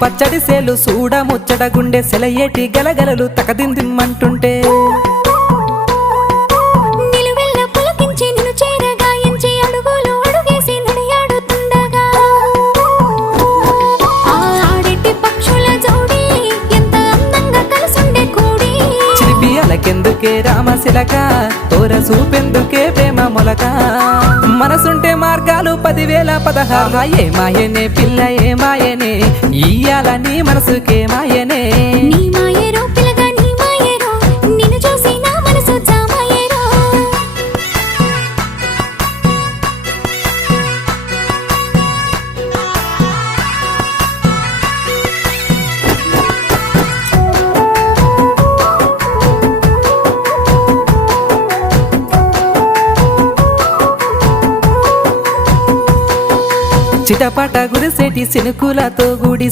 పచ్చడి సేలు సూడ ముచ్చట గుండె సెలయేటి గలగలలు తకదిందిమ్మంటుంటే నిలువెల్ల పులకించి నిన్ను చేరగాయించి అడుగులు అడుగేసి నడియాడుతుండగా ఆడెట్టి పక్షుల జోడి ఎంత అందంగా కలుసుండే కూడి చిలిపి అలకెందుకే రామశిలక తోర సూపెందుకే ప్రేమ మొలక మనసుంటే మార్గాలు 10,016 ఏ మాయనే పిల్ల ఏ మాయనే ఇయ్యాల నీ మనసుకే మాయనే నీ మాయేరో పిల్లగా నీ మాయేరో నిన్ను చూసి నా మనసు జామాయేరో చిటపట గురిసేటి సినుకులతో గుడి